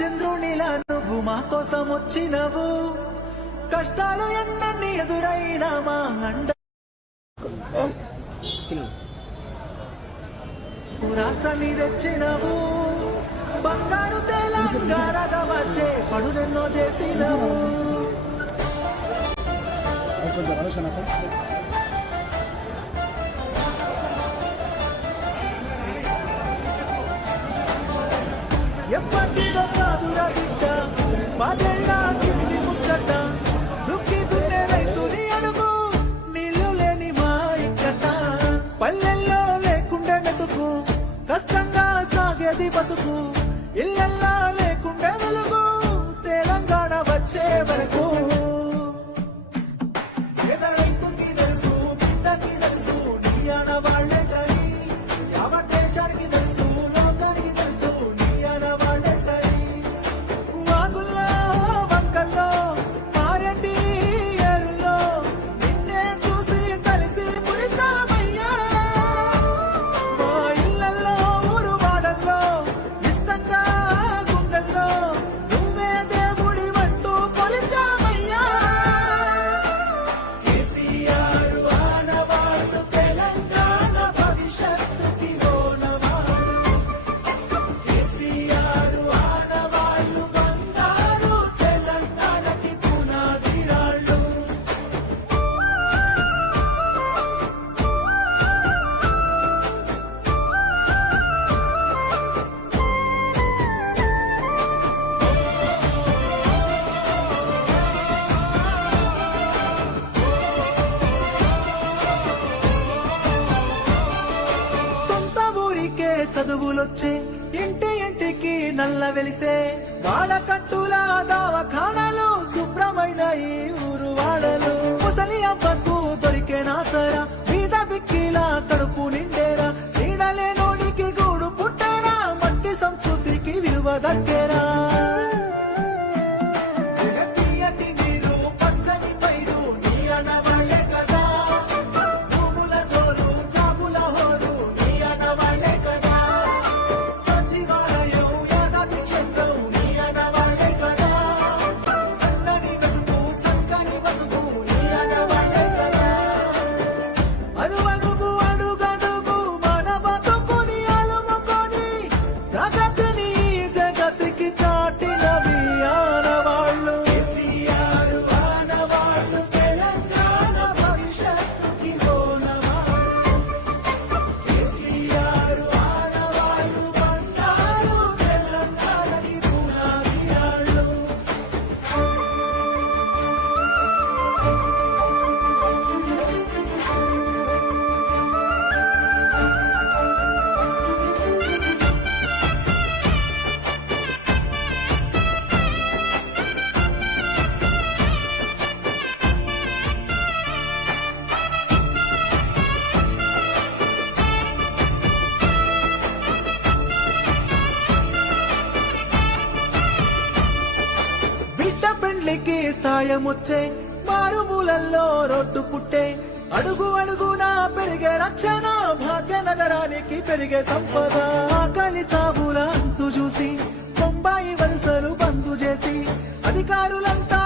చంద్రునిలా నువ్వు మా కోసం వచ్చినవు, కష్టాలు ఎన్నన్ని ఎదురైనా మా అండ రాష్ట్రాన్ని తెచ్చినవు, బంగారు తెలంగాణగా వచ్చే పనులెన్నో చేసినవు. ఎప్పటిదో కాదురా బిడ్డ పదేళ్ళ కింది ముచ్చట, దుక్కి దున్నే రైతుని అడుగు నీళ్లు లేని మా ఇక్కట, పల్లెల్లో లేకుండే మెతుకు కష్టంగా సాగేది బతుకు, ఇళ్ళల్లా లేకుండే వెలుగు తెలంగాణ వచ్చే వరకు. రైతుకి తెలుసు బిడ్డకి తెలుసు నీ ఆడవాళ్లే కానీ, యావత్ దేశానికి తెలుసు లోకానికి తెలుసు నీ ఆడవాళ్లే కానీ. వాగుల్లో వంకల్లో మారెడ్డి ఏరుల్లో నిన్నే చూసి కలిసి మురిసామయ్యా, మా ఇళ్లల్లో ఊరు వాడల్లో ఇష్టంగా గుండెల్లో నువ్వే దేవుడి వంటూ కొలిచామయ్యా. కేసీఆర్ ఆనవాడు తెలంగాణ భవిష్యత్తుకి ఓనవాడు, కేసీఆర్ ఆనవాళ్ళు బంగారు తెలంగాణకి పునాది రాళ్ళు. సొంత ఊరికే చదువులొచ్చే, ఇంటి ఇంటికి నల్ల వెలిసే, వాడకట్టుల దవాఖానాలు శుభ్రమైన ఈ ఊరు వాడలు. ముసలి అవ్వకు దొరికే నాసరా, మీద బిక్కిలా కడుపు నిండేరా, నీడలే నోడికి గూడు పుట్టేరా, మట్టి సంస్కృతికి విలువ దక్కేరా. తీయటి నీరు పచ్చని పైరు నీ ఆడవాళ్లే కదా, భూముల జోరు జాబుల హోరు నీ ఆడవాళ్లే కదా, సచివాలయం యాదాద్రి క్షేత్రం నీ ఆడవాళ్లే కదా, సన్నని బతుకు సక్కని బతుకు నీ ఆడవాళ్లే కదా. అడుగడుగు అడుగడుగు మన బతుకుని అలుముకొని ప్రగతిని జగతికి చాటినవి ఆనవాళ్ళు. కేసీఆర్ ఆనవాళ్ళు తెలంగాణ భవిష్యత్తుకి ఓనవాళ్ళు, కేసీఆర్ ఆనవాళ్ళు బంగారు తెలంగాణకి పునాది రాళ్ళు. బిడ్డ పెండ్లికి సాయమొచ్చే, మారుమూలల్లో రోడ్డు పుట్టే, అడుగు అడుగునా పెరిగే రక్షణ, భాగ్యనగరానికి పెరిగే సంపద. ఆకలి సాగుల అంతు చూసి బొంబాయి వలసలు బంద్ చేసి అధికారులంతా